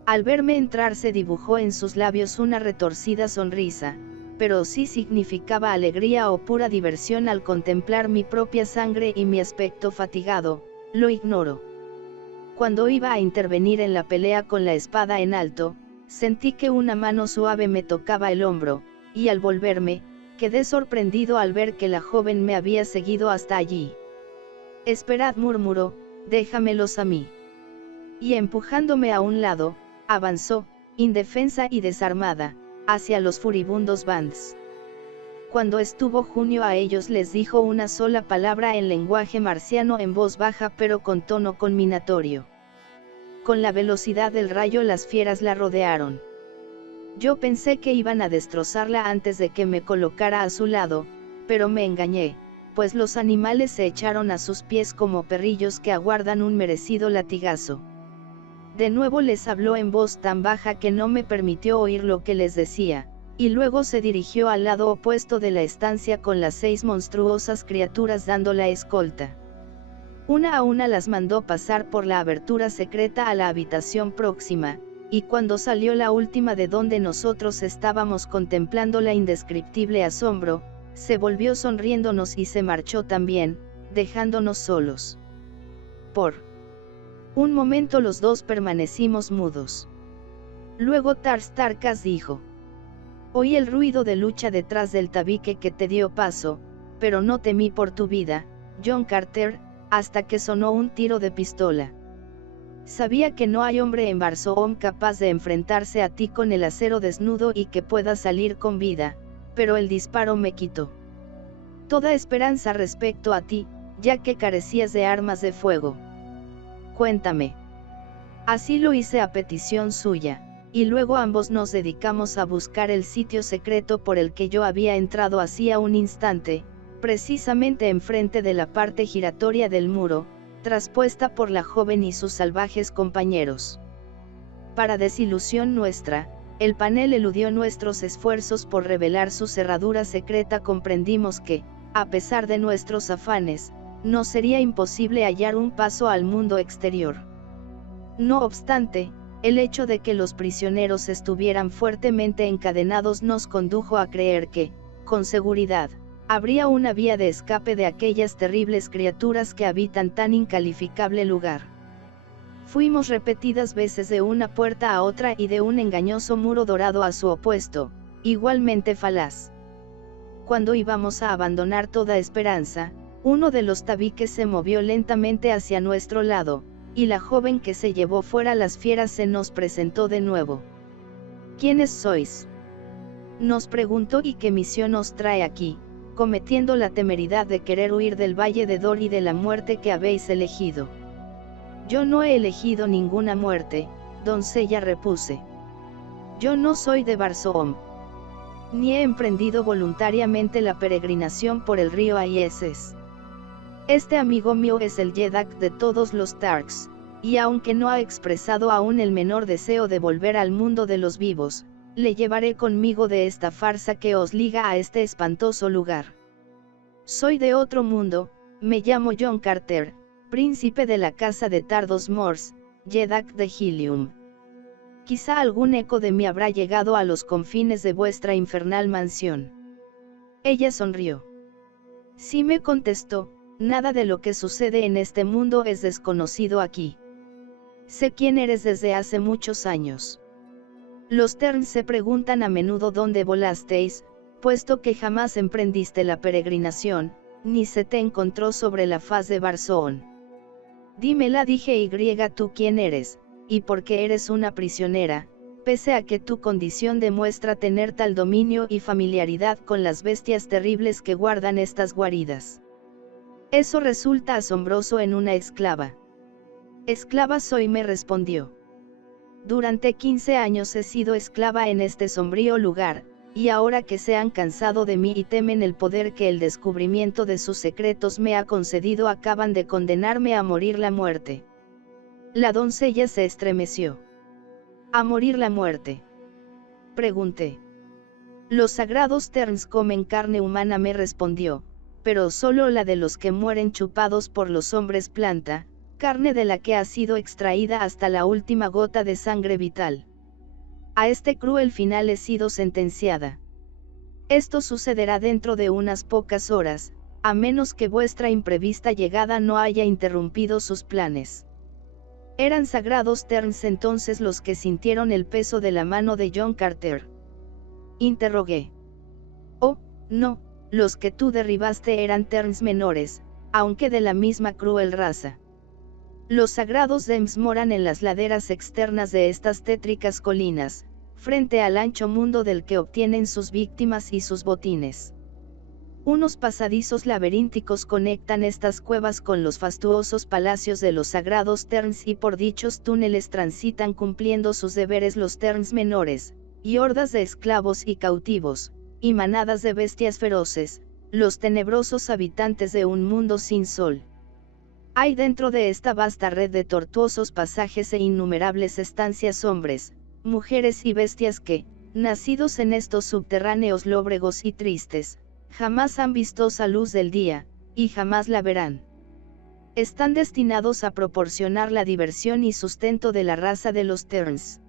Al verme entrar se dibujó en sus labios una retorcida sonrisa, pero sí significaba alegría o pura diversión al contemplar mi propia sangre y mi aspecto fatigado, lo ignoro. Cuando iba a intervenir en la pelea con la espada en alto, sentí que una mano suave me tocaba el hombro, y al volverme, quedé sorprendido al ver que la joven me había seguido hasta allí. Esperad, murmuró, déjamelos a mí. Y empujándome a un lado, avanzó, indefensa y desarmada, hacia los furibundos Bands. Cuando estuvo junto a ellos les dijo una sola palabra en lenguaje marciano en voz baja pero con tono conminatorio. Con la velocidad del rayo las fieras la rodearon. Yo pensé que iban a destrozarla antes de que me colocara a su lado, pero me engañé, pues los animales se echaron a sus pies como perrillos que aguardan un merecido latigazo. De nuevo les habló en voz tan baja que no me permitió oír lo que les decía, y luego se dirigió al lado opuesto de la estancia con las 6 monstruosas criaturas dando la escolta. Una a una las mandó pasar por la abertura secreta a la habitación próxima, y cuando salió la última de donde nosotros estábamos contemplando la indescriptible asombro, se volvió sonriéndonos y se marchó también, dejándonos solos. Por un momento los dos permanecimos mudos. Luego Tars Tarkas dijo: oí el ruido de lucha detrás del tabique que te dio paso, pero no temí por tu vida, John Carter, hasta que sonó un tiro de pistola. Sabía que no hay hombre en Barsoom capaz de enfrentarse a ti con el acero desnudo y que pueda salir con vida, pero el disparo me quitó toda esperanza respecto a ti, ya que carecías de armas de fuego. Cuéntame. Así lo hice a petición suya, y luego ambos nos dedicamos a buscar el sitio secreto por el que yo había entrado hacía un instante, precisamente enfrente de la parte giratoria del muro, traspuesta por la joven y sus salvajes compañeros. Para desilusión nuestra, el panel eludió nuestros esfuerzos por revelar su cerradura secreta. Comprendimos que, a pesar de nuestros afanes, no sería imposible hallar un paso al mundo exterior. No obstante, el hecho de que los prisioneros estuvieran fuertemente encadenados nos condujo a creer que, con seguridad, habría una vía de escape de aquellas terribles criaturas que habitan tan incalificable lugar. Fuimos repetidas veces de una puerta a otra y de un engañoso muro dorado a su opuesto, igualmente falaz. Cuando íbamos a abandonar toda esperanza, uno de los tabiques se movió lentamente hacia nuestro lado, y la joven que se llevó fuera las fieras se nos presentó de nuevo. ¿Quiénes sois?, nos preguntó, y qué misión os trae aquí, cometiendo la temeridad de querer huir del Valle de Dor y de la muerte que habéis elegido. Yo no he elegido ninguna muerte, doncella, repuse. Yo no soy de Barsoom, ni he emprendido voluntariamente la peregrinación por el río Aieses. Este amigo mío es el Yedak de todos los Tarks, y aunque no ha expresado aún el menor deseo de volver al mundo de los vivos, le llevaré conmigo de esta farsa que os liga a este espantoso lugar. Soy de otro mundo, me llamo John Carter, príncipe de la casa de Tardos Mors, Yedak de Helium. Quizá algún eco de mí habrá llegado a los confines de vuestra infernal mansión. Ella sonrió. Sí, me contestó, nada de lo que sucede en este mundo es desconocido aquí. Sé quién eres desde hace muchos años. Los Terns se preguntan a menudo dónde volasteis, puesto que jamás emprendiste la peregrinación, ni se te encontró sobre la faz de Barsoom. Dímela, dije, y tú quién eres, y por qué eres una prisionera, pese a que tu condición demuestra tener tal dominio y familiaridad con las bestias terribles que guardan estas guaridas. Eso resulta asombroso en una esclava. Esclava soy, me respondió. Durante 15 años he sido esclava en este sombrío lugar, y ahora que se han cansado de mí y temen el poder que el descubrimiento de sus secretos me ha concedido, acaban de condenarme a morir la muerte. La doncella se estremeció. ¿A morir la muerte?, pregunté. Los sagrados Terns comen carne humana, me respondió, pero solo la de los que mueren chupados por los hombres planta, carne de la que ha sido extraída hasta la última gota de sangre vital. A este cruel final he sido sentenciada. Esto sucederá dentro de unas pocas horas, a menos que vuestra imprevista llegada no haya interrumpido sus planes. Eran sagrados Terns entonces los que sintieron el peso de la mano de John Carter. Interrogué. Oh, no, los que tú derribaste eran Terns menores, aunque de la misma cruel raza. Los sagrados Dems moran en las laderas externas de estas tétricas colinas, frente al ancho mundo del que obtienen sus víctimas y sus botines. Unos pasadizos laberínticos conectan estas cuevas con los fastuosos palacios de los sagrados Terns y por dichos túneles transitan cumpliendo sus deberes los Terns menores, y hordas de esclavos y cautivos, y manadas de bestias feroces, los tenebrosos habitantes de un mundo sin sol. Hay dentro de esta vasta red de tortuosos pasajes e innumerables estancias hombres, mujeres y bestias que, nacidos en estos subterráneos lóbregos y tristes, jamás han visto la luz del día, y jamás la verán. Están destinados a proporcionar la diversión y sustento de la raza de los Terns.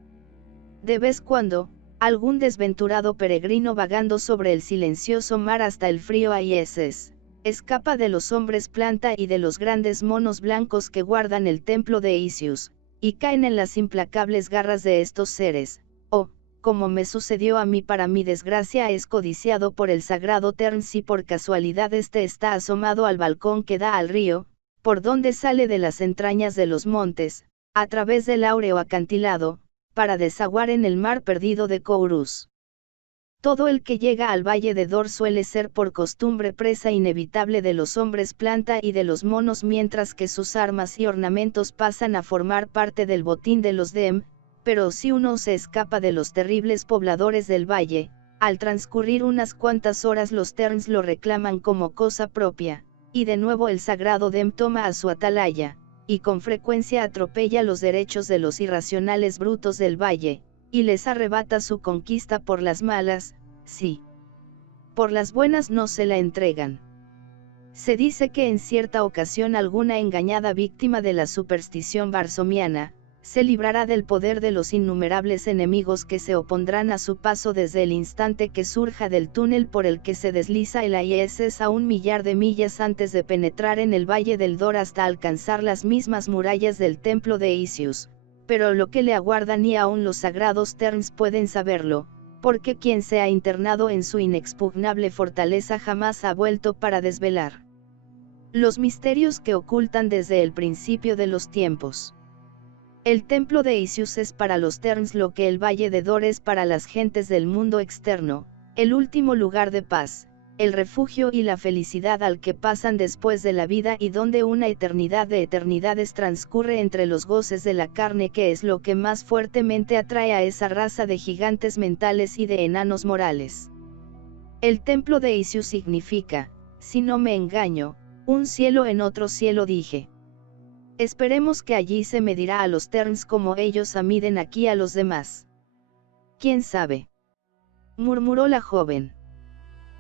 De vez cuando, algún desventurado peregrino vagando sobre el silencioso mar hasta el frío Aieses, escapa de los hombres planta y de los grandes monos blancos que guardan el templo de Isius, y caen en las implacables garras de estos seres, o, como me sucedió a mí para mi desgracia es codiciado por el sagrado Terns y por casualidad este está asomado al balcón que da al río, por donde sale de las entrañas de los montes, a través del áureo acantilado, para desaguar en el mar perdido de Kourus. Todo el que llega al valle de Dor suele ser por costumbre presa inevitable de los hombres planta y de los monos mientras que sus armas y ornamentos pasan a formar parte del botín de los Dem, pero si uno se escapa de los terribles pobladores del valle, al transcurrir unas cuantas horas los Terns lo reclaman como cosa propia, y de nuevo el sagrado Dem toma a su atalaya, y con frecuencia atropella los derechos de los irracionales brutos del valle, y les arrebata su conquista por las malas, sí. Por las buenas no se la entregan. Se dice que en cierta ocasión alguna engañada víctima de la superstición barsomiana, se librará del poder de los innumerables enemigos que se opondrán a su paso desde el instante que surja del túnel por el que se desliza el Aieses a 1 millar de millas antes de penetrar en el Valle del Dor hasta alcanzar las mismas murallas del templo de Isius, pero lo que le aguarda ni aun los sagrados Terns pueden saberlo, porque quien se ha internado en su inexpugnable fortaleza jamás ha vuelto para desvelar los misterios que ocultan desde el principio de los tiempos. El templo de Isius es para los Terns lo que el Valle de Dor es para las gentes del mundo externo, el último lugar de paz, el refugio y la felicidad al que pasan después de la vida y donde una eternidad de eternidades transcurre entre los goces de la carne que es lo que más fuertemente atrae a esa raza de gigantes mentales y de enanos morales. El templo de Isius significa, si no me engaño, un cielo en otro cielo dije. Esperemos que allí se medirá a los Terns como ellos amiden aquí a los demás. ¿Quién sabe?, murmuró la joven.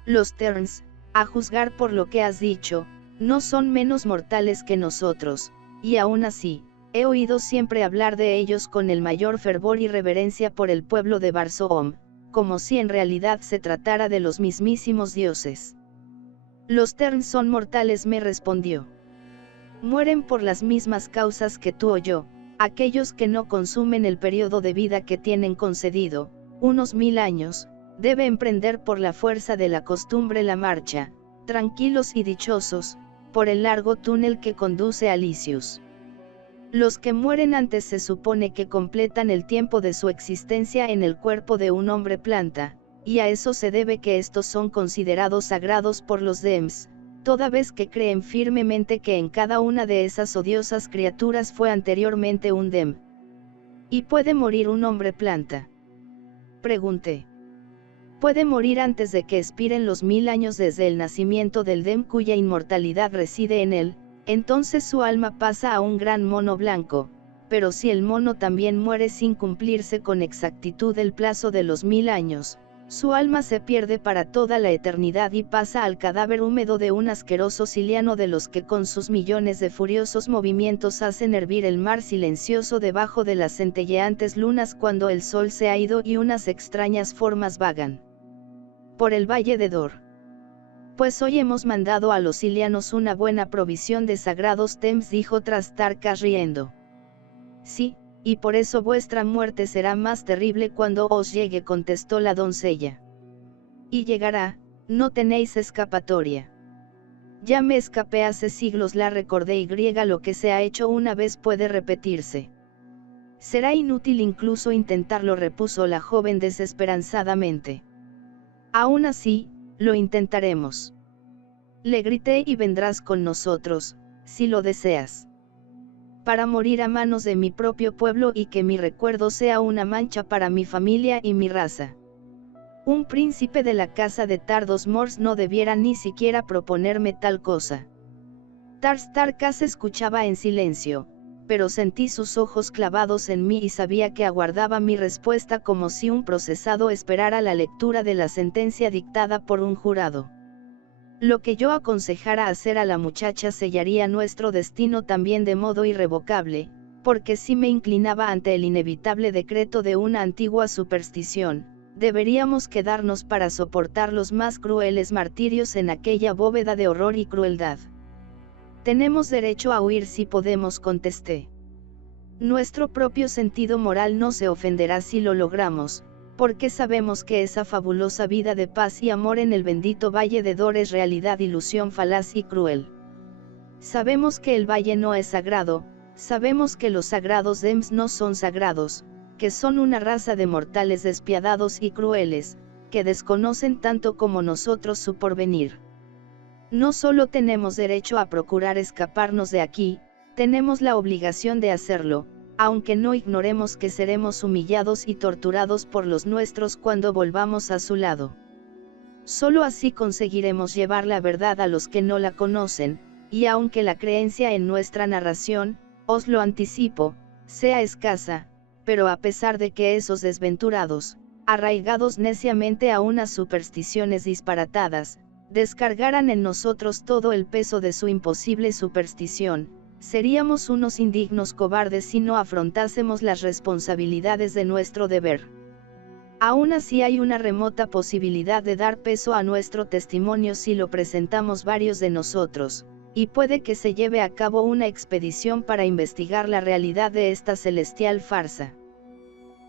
Los Terns, a juzgar por lo que has dicho, no son menos mortales que nosotros, y aún así, he oído siempre hablar de ellos con el mayor fervor y reverencia por el pueblo de Barsoom, como si en realidad se tratara de los mismísimos dioses. Los Terns son mortales, me respondió. Mueren por las mismas causas que tú o yo, aquellos que no consumen el periodo de vida que tienen concedido, unos 1000 años, debe emprender por la fuerza de la costumbre la marcha, tranquilos y dichosos, por el largo túnel que conduce a Isius. Los que mueren antes se supone que completan el tiempo de su existencia en el cuerpo de un hombre planta, y a eso se debe que estos son considerados sagrados por los Dems, toda vez que creen firmemente que en cada una de esas odiosas criaturas fue anteriormente un Dem. ¿Y puede morir un hombre planta?, pregunté. Puede morir antes de que expiren los 1000 años desde el nacimiento del Dem cuya inmortalidad reside en él, entonces su alma pasa a un gran mono blanco, pero si el mono también muere sin cumplirse con exactitud el plazo de los 1000 años, Su alma se pierde para toda la eternidad y pasa al cadáver húmedo de un asqueroso siliano de los que con sus millones de furiosos movimientos hacen hervir el mar silencioso debajo de las centelleantes lunas cuando el sol se ha ido y unas extrañas formas vagan por el valle de Dor. Pues hoy hemos mandado a los silianos una buena provisión de sagrados Temps, dijo Trastarcas riendo. Sí, y por eso vuestra muerte será más terrible cuando os llegue, contestó la doncella. Y llegará, no tenéis escapatoria. Ya me escapé hace siglos, la recordé, y lo que se ha hecho una vez puede repetirse. Será inútil incluso intentarlo, repuso la joven desesperanzadamente. Aún así, lo intentaremos. Le grité, y vendrás con nosotros, si lo deseas. Para morir a manos de mi propio pueblo y que mi recuerdo sea una mancha para mi familia y mi raza. Un príncipe de la casa de Tardos Mors no debiera ni siquiera proponerme tal cosa. Trastarcas escuchaba en silencio, pero sentí sus ojos clavados en mí y sabía que aguardaba mi respuesta como si un procesado esperara la lectura de la sentencia dictada por un jurado. Lo que yo aconsejara hacer a la muchacha sellaría nuestro destino también de modo irrevocable, porque si me inclinaba ante el inevitable decreto de una antigua superstición, deberíamos quedarnos para soportar los más crueles martirios en aquella bóveda de horror y crueldad. Tenemos derecho a huir si podemos, contesté. Nuestro propio sentido moral no se ofenderá si lo logramos, porque sabemos que esa fabulosa vida de paz y amor en el bendito Valle de Dor es realidad, ilusión falaz y cruel. Sabemos que el valle no es sagrado, sabemos que los sagrados Dems no son sagrados, que son una raza de mortales despiadados y crueles, que desconocen tanto como nosotros su porvenir. No solo tenemos derecho a procurar escaparnos de aquí, tenemos la obligación de hacerlo, aunque no ignoremos que seremos humillados y torturados por los nuestros cuando volvamos a su lado. Solo así conseguiremos llevar la verdad a los que no la conocen, y aunque la creencia en nuestra narración, os lo anticipo, sea escasa, pero a pesar de que esos desventurados, arraigados neciamente a unas supersticiones disparatadas, descargaran en nosotros todo el peso de su imposible superstición, seríamos unos indignos cobardes si no afrontásemos las responsabilidades de nuestro deber. Aún así hay una remota posibilidad de dar peso a nuestro testimonio si lo presentamos varios de nosotros, y puede que se lleve a cabo una expedición para investigar la realidad de esta celestial farsa.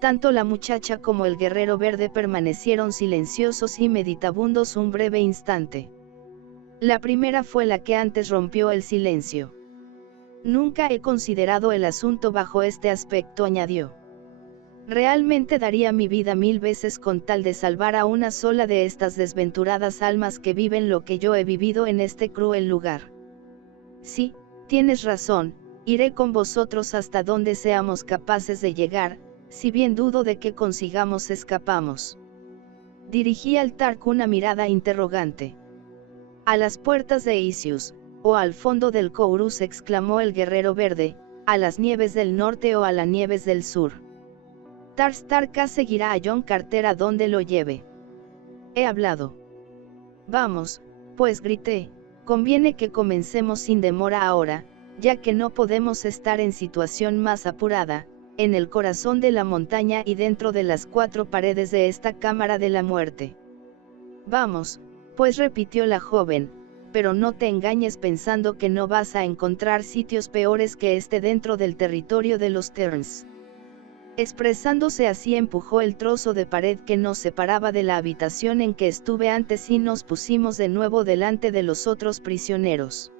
Tanto la muchacha como el guerrero verde permanecieron silenciosos y meditabundos un breve instante. La primera fue la que antes rompió el silencio. Nunca he considerado el asunto bajo este aspecto, añadió. Realmente daría mi vida 1000 veces con tal de salvar a una sola de estas desventuradas almas que viven lo que yo he vivido en este cruel lugar. Sí, tienes razón, iré con vosotros hasta donde seamos capaces de llegar, si bien dudo de que consigamos escapamos. Dirigí al Tark una mirada interrogante. A las puertas de Isius, o al fondo del Kourus, exclamó el guerrero verde, a las nieves del norte o a las nieves del sur. Trastarcas seguirá a John Carter a donde lo lleve. He hablado. Vamos, pues, grité, conviene que comencemos sin demora ahora, ya que no podemos estar en situación más apurada, en el corazón de la montaña y dentro de las 4 paredes de esta cámara de la muerte. Vamos, pues, repitió la joven, pero no te engañes pensando que no vas a encontrar sitios peores que este dentro del territorio de los Terns. Expresándose así empujó el trozo de pared que nos separaba de la habitación en que estuve antes y nos pusimos de nuevo delante de los otros prisioneros.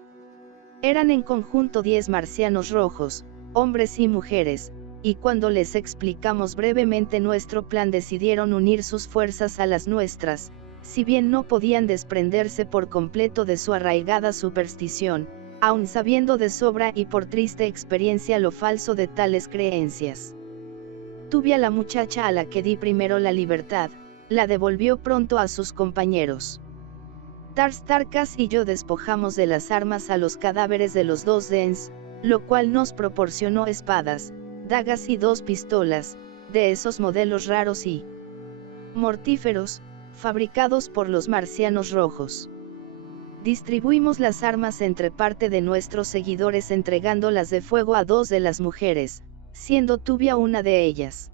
Eran en conjunto 10 marcianos rojos, hombres y mujeres, y cuando les explicamos brevemente nuestro plan decidieron unir sus fuerzas a las nuestras, si bien no podían desprenderse por completo de su arraigada superstición, aun sabiendo de sobra y por triste experiencia lo falso de tales creencias. Tuve a la muchacha a la que di primero la libertad, la devolvió pronto a sus compañeros. Trastarcas y yo despojamos de las armas a los cadáveres de los 2 Dens, lo cual nos proporcionó espadas, dagas y 2 pistolas, de esos modelos raros y mortíferos, fabricados por los marcianos rojos. Distribuimos las armas entre parte de nuestros seguidores entregándolas de fuego a 2 de las mujeres, siendo Tubia una de ellas.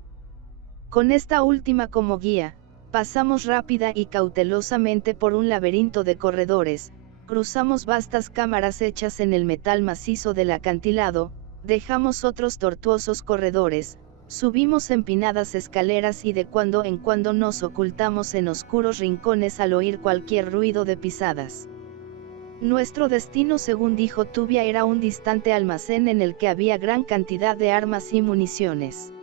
Con esta última como guía, pasamos rápida y cautelosamente por un laberinto de corredores, cruzamos vastas cámaras hechas en el metal macizo del acantilado, dejamos otros tortuosos corredores, subimos empinadas escaleras y de cuando en cuando nos ocultamos en oscuros rincones al oír cualquier ruido de pisadas. Nuestro destino, según dijo Tubia, era un distante almacén en el que había gran cantidad de armas y municiones.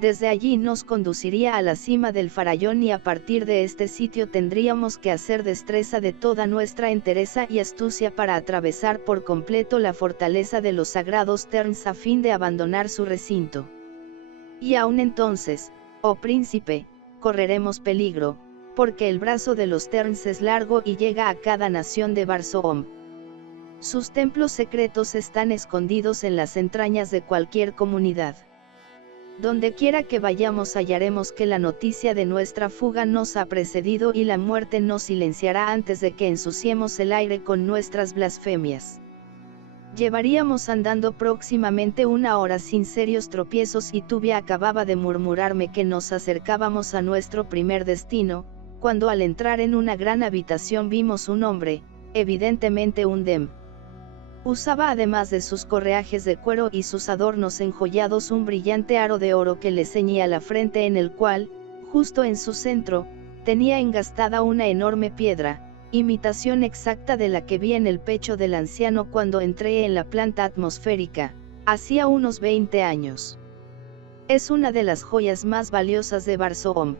Desde allí nos conduciría a la cima del farallón y a partir de este sitio tendríamos que hacer destreza de toda nuestra entereza y astucia para atravesar por completo la fortaleza de los sagrados Terns a fin de abandonar su recinto. Y aún entonces, oh príncipe, correremos peligro, porque el brazo de los Terns es largo y llega a cada nación de Barsoom. Sus templos secretos están escondidos en las entrañas de cualquier comunidad. Donde quiera que vayamos hallaremos que la noticia de nuestra fuga nos ha precedido y la muerte nos silenciará antes de que ensuciemos el aire con nuestras blasfemias. Llevaríamos andando próximamente 1 hora sin serios tropiezos y Tubia acababa de murmurarme que nos acercábamos a nuestro primer destino, cuando al entrar en una gran habitación vimos un hombre, evidentemente un Dem. Usaba además de sus correajes de cuero y sus adornos enjollados un brillante aro de oro que le ceñía la frente, en el cual, justo en su centro, tenía engastada una enorme piedra, imitación exacta de la que vi en el pecho del anciano cuando entré en la planta atmosférica, hacía unos 20 años. Es una de las joyas más valiosas de Barsoom.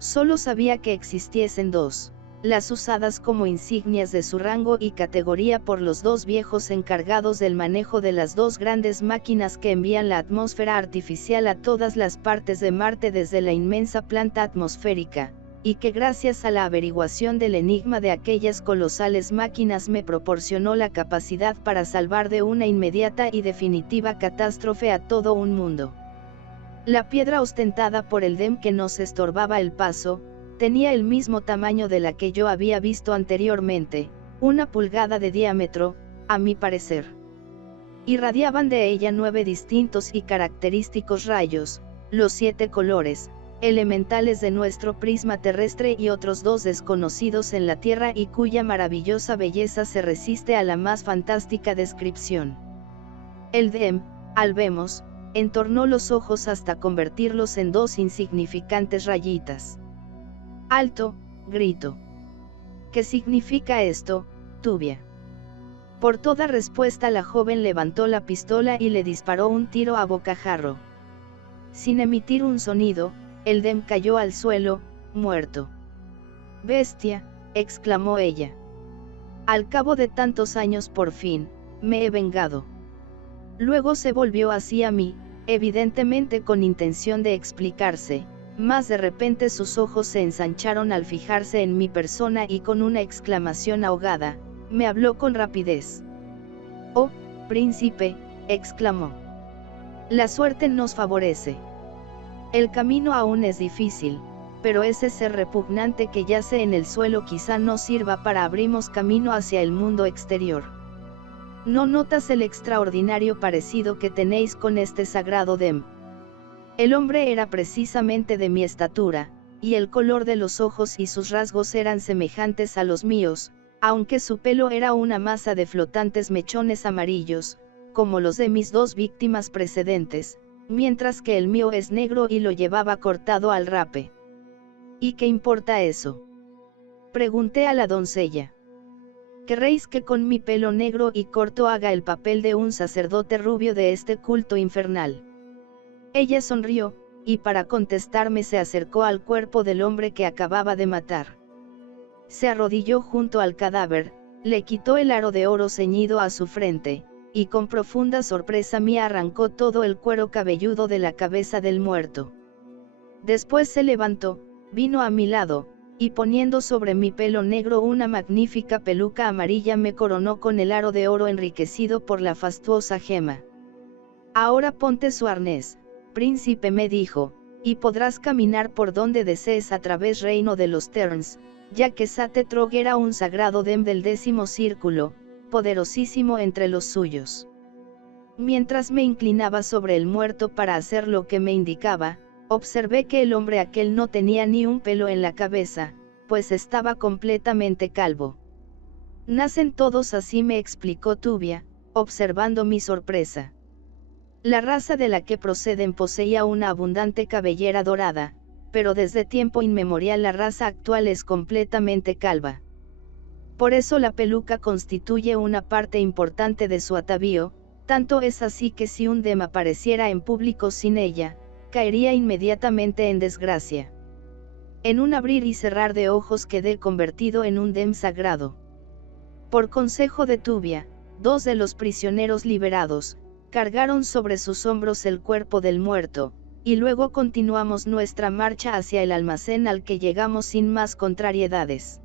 Solo sabía que existiesen 2. Las usadas como insignias de su rango y categoría por los 2 viejos encargados del manejo de las 2 grandes máquinas que envían la atmósfera artificial a todas las partes de Marte desde la inmensa planta atmosférica, y que gracias a la averiguación del enigma de aquellas colosales máquinas me proporcionó la capacidad para salvar de una inmediata y definitiva catástrofe a todo un mundo. La piedra ostentada por el Dem que nos estorbaba el paso, tenía el mismo tamaño de la que yo había visto anteriormente, 1 pulgada de diámetro, a mi parecer. Irradiaban de ella 9 distintos y característicos rayos, los 7 colores, elementales de nuestro prisma terrestre y otros 2 desconocidos en la Tierra y cuya maravillosa belleza se resiste a la más fantástica descripción. El Dem, al vemos, entornó los ojos hasta convertirlos en 2 insignificantes rayitas. Alto, grito. ¿Qué significa esto, Tubia? Por toda respuesta la joven levantó la pistola y le disparó un tiro a bocajarro. Sin emitir un sonido, el Dem cayó al suelo, muerto. «Bestia», exclamó ella. «Al cabo de tantos años por fin, me he vengado». Luego se volvió hacia mí, evidentemente con intención de explicarse. Mas de repente sus ojos se ensancharon al fijarse en mi persona y con una exclamación ahogada, me habló con rapidez. «Oh, príncipe», exclamó. «La suerte nos favorece. El camino aún es difícil, pero ese ser repugnante que yace en el suelo quizá nos sirva para abrirnos camino hacia el mundo exterior. ¿No notas el extraordinario parecido que tenéis con este sagrado Dem?» El hombre era precisamente de mi estatura, y el color de los ojos y sus rasgos eran semejantes a los míos, aunque su pelo era una masa de flotantes mechones amarillos, como los de mis 2 víctimas precedentes, mientras que el mío es negro y lo llevaba cortado al rape. ¿Y qué importa eso?, pregunté a la doncella. ¿Querréis que con mi pelo negro y corto haga el papel de un sacerdote rubio de este culto infernal? Ella sonrió, y para contestarme se acercó al cuerpo del hombre que acababa de matar. Se arrodilló junto al cadáver, le quitó el aro de oro ceñido a su frente, y con profunda sorpresa mía arrancó todo el cuero cabelludo de la cabeza del muerto. Después se levantó, vino a mi lado, y poniendo sobre mi pelo negro una magnífica peluca amarilla me coronó con el aro de oro enriquecido por la fastuosa gema. «Ahora ponte su arnés, príncipe», me dijo, y podrás caminar por donde desees a través reino de los Terns, ya que Sate-Trog era un sagrado dem del 10º círculo, poderosísimo entre los suyos. Mientras me inclinaba sobre el muerto para hacer lo que me indicaba, observé que el hombre aquel no tenía ni un pelo en la cabeza, pues estaba completamente calvo. Nacen todos así, me explicó Tubia, observando mi sorpresa. La raza de la que proceden poseía una abundante cabellera dorada, pero desde tiempo inmemorial la raza actual es completamente calva. Por eso la peluca constituye una parte importante de su atavío, tanto es así que si un dem apareciera en público sin ella, caería inmediatamente en desgracia. En un abrir y cerrar de ojos quedé convertido en un dem sagrado. Por consejo de Tubia, 2 de los prisioneros liberados, cargaron sobre sus hombros el cuerpo del muerto, y luego continuamos nuestra marcha hacia el almacén al que llegamos sin más contrariedades.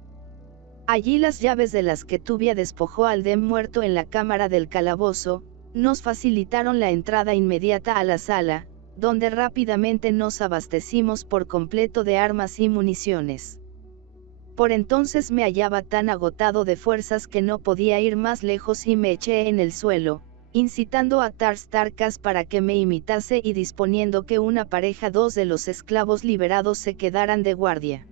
Allí las llaves de las que Tubia despojó al dem muerto en la cámara del calabozo, nos facilitaron la entrada inmediata a la sala, donde rápidamente nos abastecimos por completo de armas y municiones. Por entonces me hallaba tan agotado de fuerzas que no podía ir más lejos y me eché en el suelo, incitando a Tars Tarkas para que me imitase y disponiendo que una pareja 2 de los esclavos liberados se quedaran de guardia.